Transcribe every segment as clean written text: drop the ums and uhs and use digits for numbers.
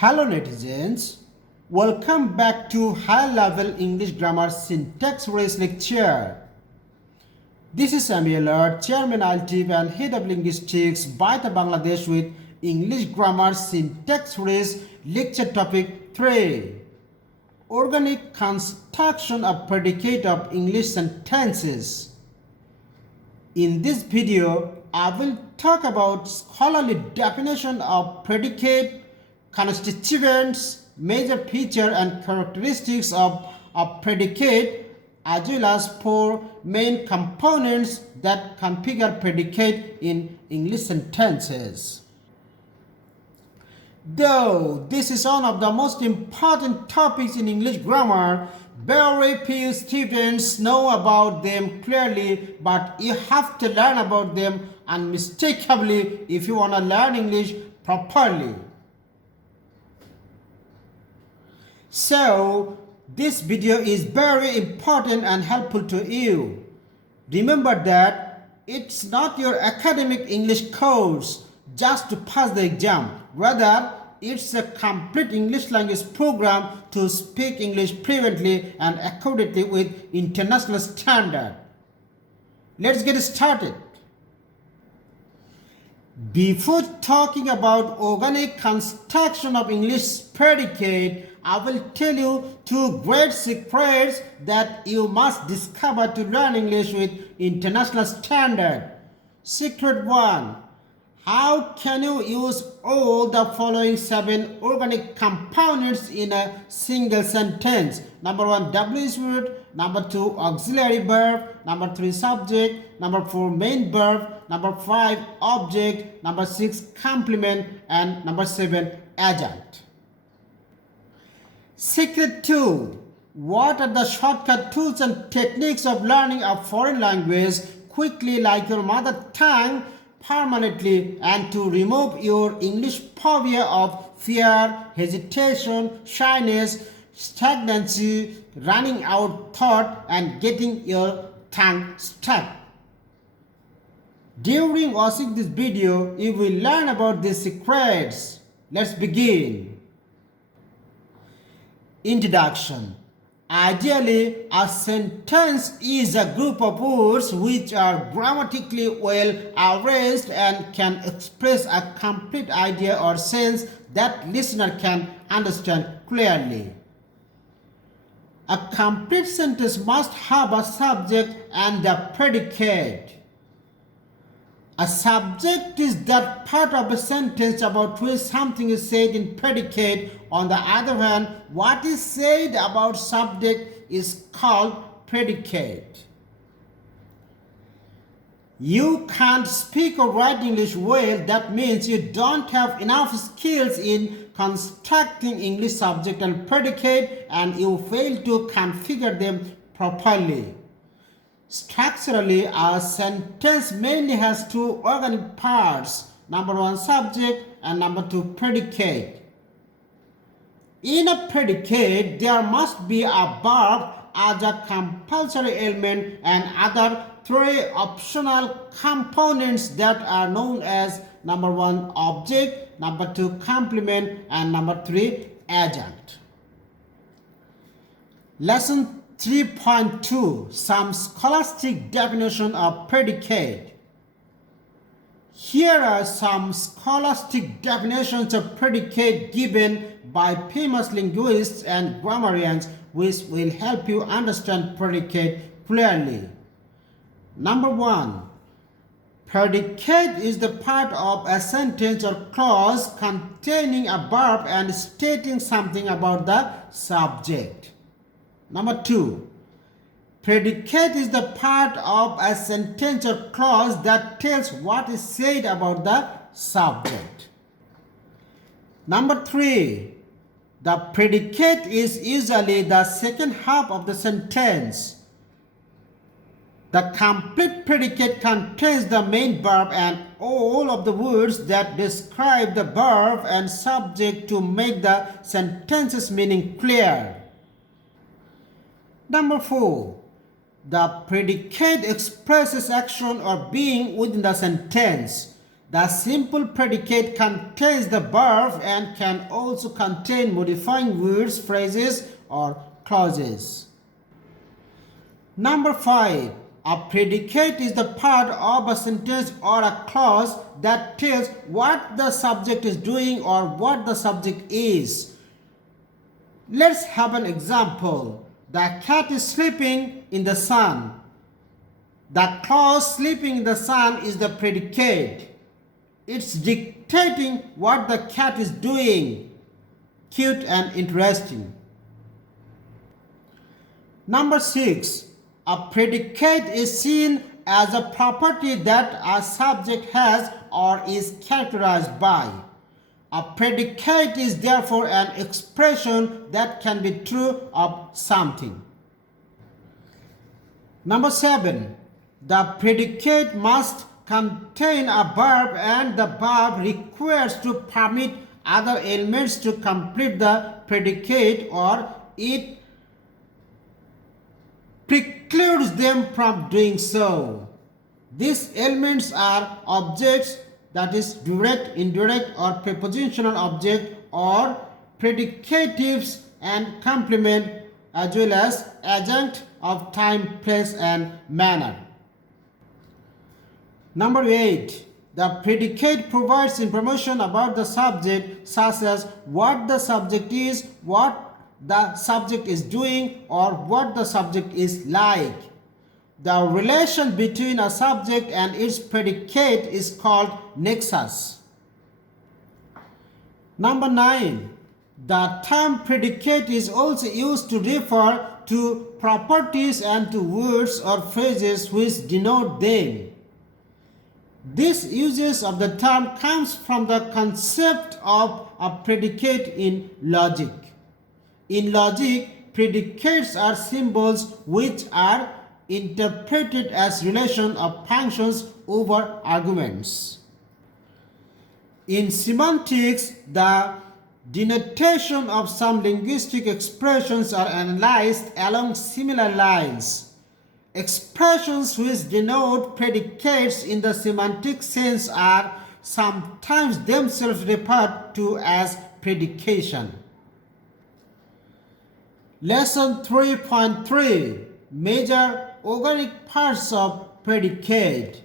Hello netizens, welcome back to High Level English Grammar Syntax Race Lecture. This is Samuel, Chairman ILTIP and Head of Linguistics by the Bangladesh with English Grammar Syntax Race Lecture Topic 3. Organic construction of predicate of English sentences. In this video, I will talk about scholarly definition of predicate, constituents, major feature and characteristics of a predicate, as well as 4 main components that configure predicate in English sentences. Though this is one of the most important topics in English grammar, very few students know about them clearly, but you have to learn about them unmistakably if you want to learn English properly. So, this video is very important and helpful to you. Remember that it's not your academic English course just to pass the exam. Rather, it's a complete English language program to speak English fluently and accurately with international standard. Let's get started. Before talking about organic construction of English predicate, I will tell you 2 great secrets that you must discover to learn English with international standard. Secret 1. How can you use all the following 7 organic components in a single sentence? Number 1, WH word. Number 2, auxiliary verb. Number 3, subject. Number 4, main verb. Number 5, object. Number 6, complement. And number 7, adjunct. Secret 2. What are the shortcut tools and techniques of learning a foreign language quickly like your mother tongue permanently, and to remove your English phobia of fear, hesitation, shyness, stagnancy, running out thought, and getting your tongue stuck? During watching this video, you will learn about these secrets. Let's begin. Introduction. Ideally, a sentence is a group of words which are grammatically well arranged and can express a complete idea or sense that listener can understand clearly. A complete sentence must have a subject and a predicate. A subject is that part of a sentence about which something is said in predicate. On the other hand, what is said about subject is called predicate. You can't speak or write English well. That means you don't have enough skills in constructing English subject and predicate, and you fail to configure them properly. Structurally, a sentence mainly has 2 organic parts. Number 1, subject, and number 2, predicate. In a predicate, there must be a verb as a compulsory element and other 3 optional components that are known as number 1, object, number 2, complement, and number 3, adjunct. Lesson 3.2. Some scholastic definition of predicate. Here are some scholastic definitions of predicate given by famous linguists and grammarians, which will help you understand predicate clearly. Number 1. Predicate is the part of a sentence or clause containing a verb and stating something about the subject. Number 2. Predicate is the part of a sentence or clause that tells what is said about the subject. Number 3. The predicate is usually the second half of the sentence. The complete predicate contains the main verb and all of the words that describe the verb and subject to make the sentence's meaning clear. Number 4. The predicate expresses action or being within the sentence. The simple predicate contains the verb and can also contain modifying words, phrases, or clauses. Number 5. A predicate is the part of a sentence or a clause that tells what the subject is doing or what the subject is. Let's have an example. The cat is sleeping in the sun. The clause sleeping in the sun is the predicate. It's dictating what the cat is doing. Cute and interesting. Number 6. A predicate is seen as a property that a subject has or is characterized by. A predicate is therefore an expression that can be true of something. Number 7. The predicate must contain a verb and the verb requires to permit other elements to complete the predicate or it precludes them from doing so. These elements are objects, that is direct, indirect, or prepositional object, or predicatives and complement, as well as adjunct of time, place, and manner. Number 8. The predicate provides information about the subject, such as what the subject is, what the subject is doing, or what the subject is like. The relation between a subject and its predicate is called nexus. Number 9. The term predicate is also used to refer to properties and to words or phrases which denote them. This usage of the term comes from the concept of a predicate in logic. In logic, predicates are symbols which are interpreted as relation of functions over arguments. In semantics, the denotation of some linguistic expressions are analyzed along similar lines. Expressions which denote predicates in the semantic sense are sometimes themselves referred to as predication. Lesson 3.3. Major organic parts of predicate.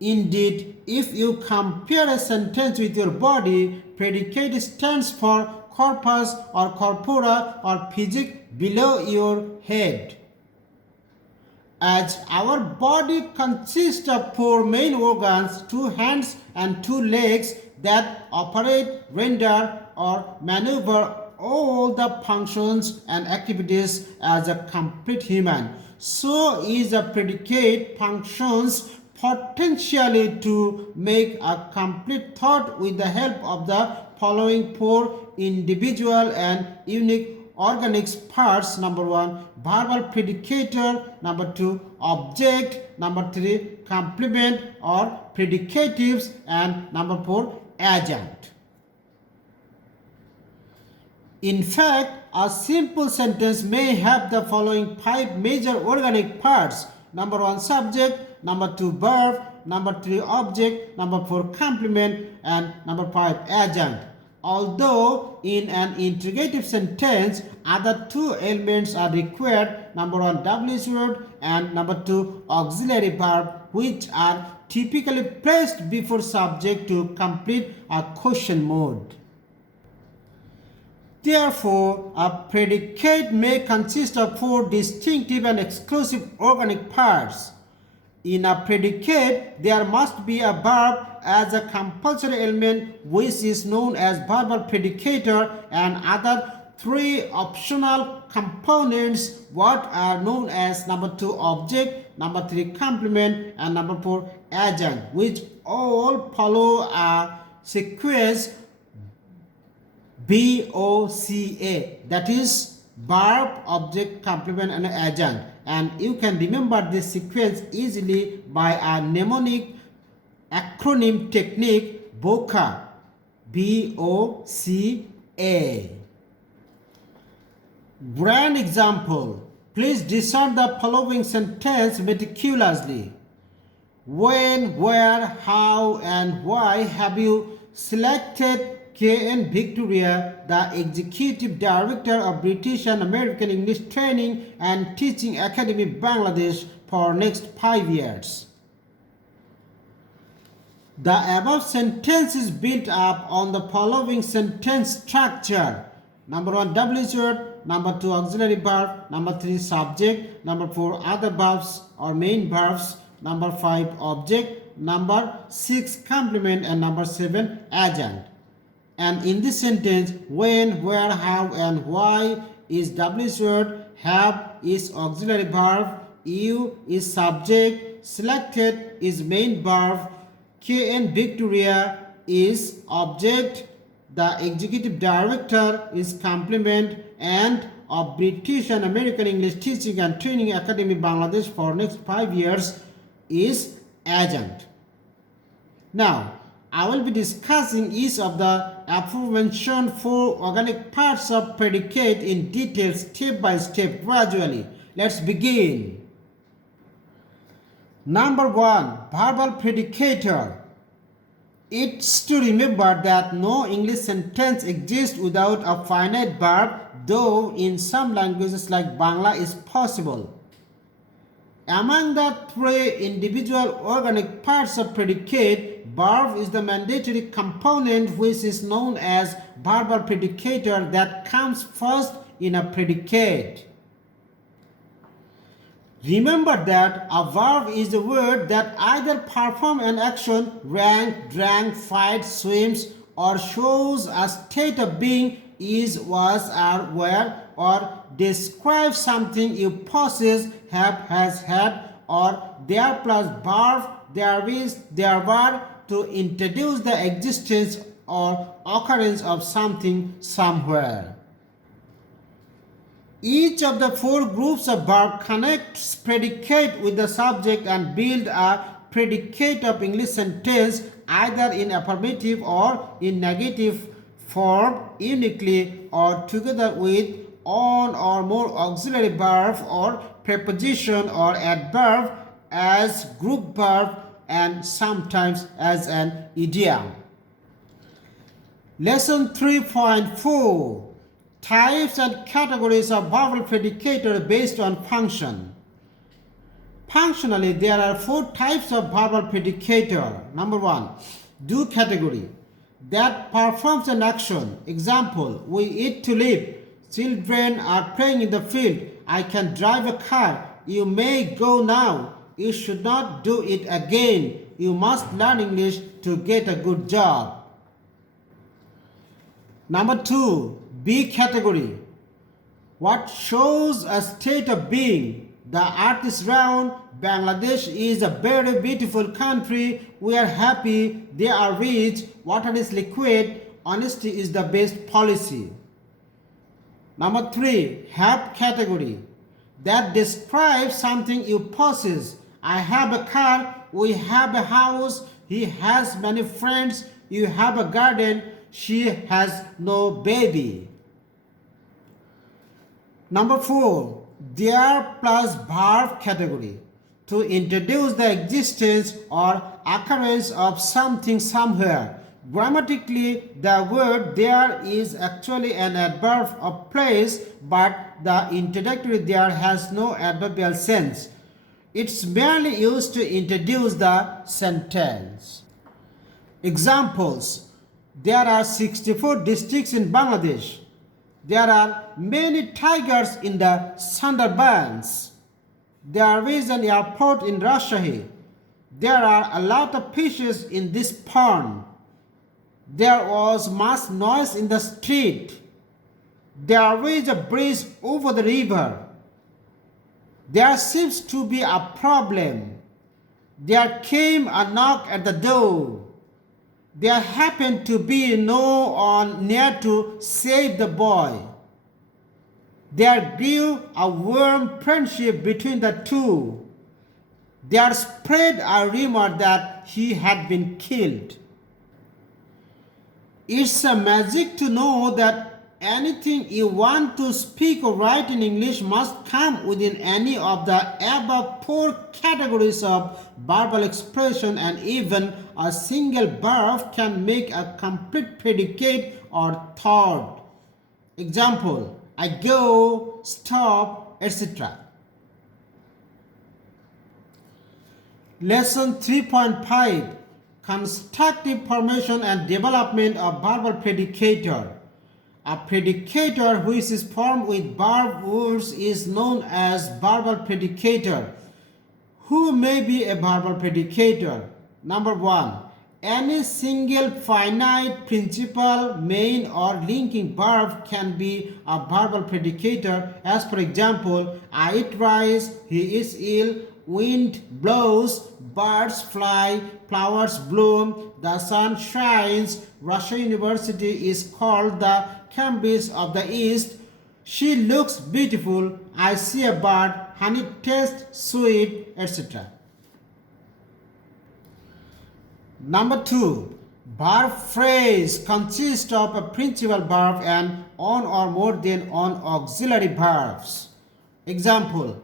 Indeed, if you compare a sentence with your body, predicate stands for corpus or corpora or physique below your head. As our body consists of 4 main organs, 2 hands and 2 legs that operate, render, or maneuver all the functions and activities as a complete human, so is a predicate functions potentially to make a complete thought with the help of the following 4 individual and unique organic parts. Number 1, verbal predicator. Number 2, object. Number 3, complement or predicatives. And number 4, adjunct. In fact, a simple sentence may have the following 5 major organic parts. Number 1, subject. Number 2, verb. Number 3, object. Number 4, complement. And number 5, adjunct. Although in an interrogative sentence, other 2 elements are required. Number 1, WH word, and number 2, auxiliary verb, which are typically placed before subject to complete a question mode. Therefore, a predicate may consist of 4 distinctive and exclusive organic parts. In a predicate, there must be a verb as a compulsory element, which is known as verbal predicator, and other 3 optional components, what are known as number 2, object, number 3, complement, and number 4, adjunct, which all follow a sequence BOCA, that is verb, object, complement, and adjunct. And you can remember this sequence easily by a mnemonic acronym technique, BOCA, B-O-C-A. Grand example. Please discern the following sentence meticulously. When, where, how, and why have you selected K.N. Victoria, the Executive Director of British and American English Training and Teaching Academy, Bangladesh, for next 5 years? The above sentence is built up on the following sentence structure. Number 1, WH word. Number 2, auxiliary verb. Number 3, subject. Number 4, other verbs or main verbs. Number 5, object. Number 6, complement. And number 7, adjunct. And in this sentence, when, where, how, and why is WH word, have is auxiliary verb, you is subject, selected is main verb, K.N. Victoria is object, the Executive Director is complement, and of British and American English Teaching and Training Academy, Bangladesh, for next 5 years is adjunct. Now, I will be discussing each of the aforementioned 4 organic parts of predicate in detail, step by step, gradually. Let's begin. Number 1, verbal predicator. It's to remember that no English sentence exists without a finite verb, though in some languages like Bangla is possible. Among the 3 individual organic parts of predicate, verb is the mandatory component which is known as verbal predicator that comes first in a predicate. Remember that a verb is a word that either performs an action, ran, drank, fight, swims, or shows a state of being, is, was, are, were, or describes something you possess, have, has, had, or there plus verb, there is, there were, to introduce the existence or occurrence of something somewhere. Each of the 4 groups of verb connects predicate with the subject and build a predicate of English sentence either in affirmative or in negative form uniquely or together with one or more auxiliary verb or preposition or adverb as group verb and sometimes as an idiom. Lesson 3.4, Types and categories of verbal predicator based on function. Functionally, there are 4 types of verbal predicator. Number 1, do category, that performs an action. Example, we eat to live. Children are playing in the field. I can drive a car. You may go now. You should not do it again. You must learn English to get a good job. Number 2, be category, what shows a state of being. The earth is round. Bangladesh is a very beautiful country. We are happy. They are rich. Water is liquid. Honesty is the best policy. Number 3, have category, that describes something you possess. I have a car. We have a house. He has many friends. You have a garden. She has no baby. Number 4, there plus verb category, to introduce the existence or occurrence of something somewhere. Grammatically, the word there is actually an adverb of place, but the introductory there has no adverbial sense. It's merely used to introduce the sentence. Examples, there are 64 districts in Bangladesh. There are many tigers in the Sundarbans. There is an airport in Rajshahi. There are a lot of fishes in this pond. There was much noise in the street. There is a bridge over the river. There seems to be a problem. There came a knock at the door. There happened to be no one near to save the boy. There grew a warm friendship between the two. There spread a rumor that he had been killed. It's a magic to know that anything you want to speak or write in English must come within any of the above four categories of verbal expression, and even a single verb can make a complete predicate or thought. Example, I go, stop, etc. Lesson 3.5, Constructive Formation and Development of Verbal Predicator. A predicator which is formed with verb words is known as verbal predicator. Who may be a verbal predicator? Number 1. Any single finite, principal, main or linking verb can be a verbal predicator, as for example, I eat rice, he is ill, wind blows, birds fly, flowers bloom, the sun shines, Russia University is called the Cambridge of the East, she looks beautiful, I see a bird, honey tastes sweet, etc. Number 2. Verb phrase consists of a principal verb and one or more than one auxiliary verbs. Example,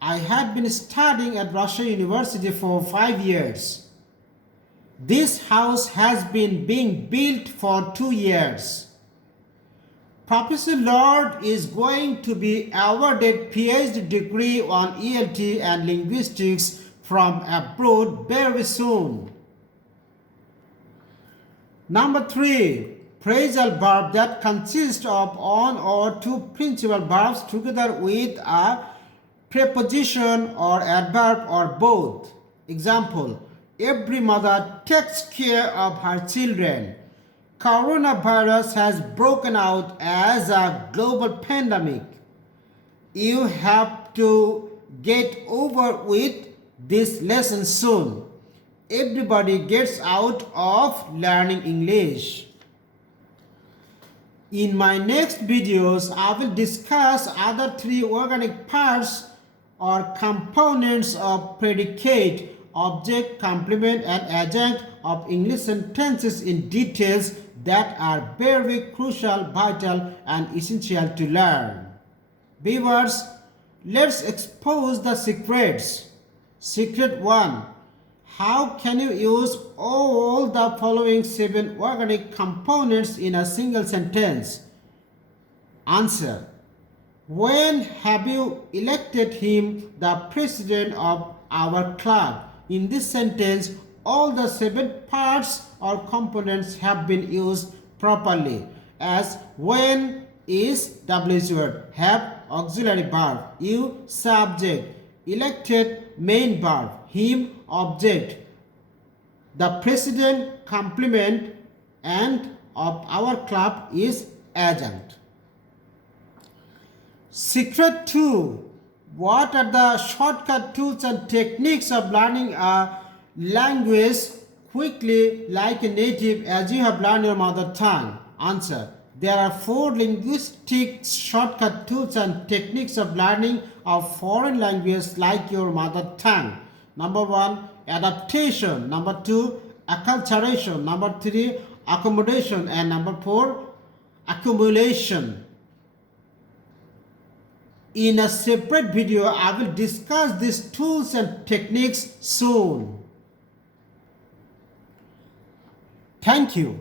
I had been studying at Russia University for 5 years. This house has been being built for 2 years. Professor Lord is going to be awarded PhD degree on ELT and linguistics from abroad very soon. Number 3. Phrasal verb that consists of one or two principal verbs together with a preposition or adverb or both. Example, every mother takes care of her children. Coronavirus has broken out as a global pandemic. You have to get over with this lesson soon. Everybody gets out of learning English. In my next videos, I will discuss other 3 organic parts or components of predicate, object, complement and adjunct of English sentences in details that are very crucial, vital and essential to learn. Viewers, let's expose the secrets. Secret 1. How can you use all the following 7 organic components in a single sentence? Answer. When have you elected him the president of our club? In this sentence, all the 7 parts or components have been used properly, as when is WH word, have auxiliary verb, you subject, elected main verb, him object, the president complement, and of our club is adjunct. Secret 2. What are the shortcut tools and techniques of learning a language quickly like a native as you have learned your mother tongue? Answer. There are 4 linguistic shortcut tools and techniques of learning a foreign language like your mother tongue. Number 1, adaptation. Number 2, acculturation. Number 3, accommodation. And number 4, accumulation. In a separate video, I will discuss these tools and techniques soon. Thank you.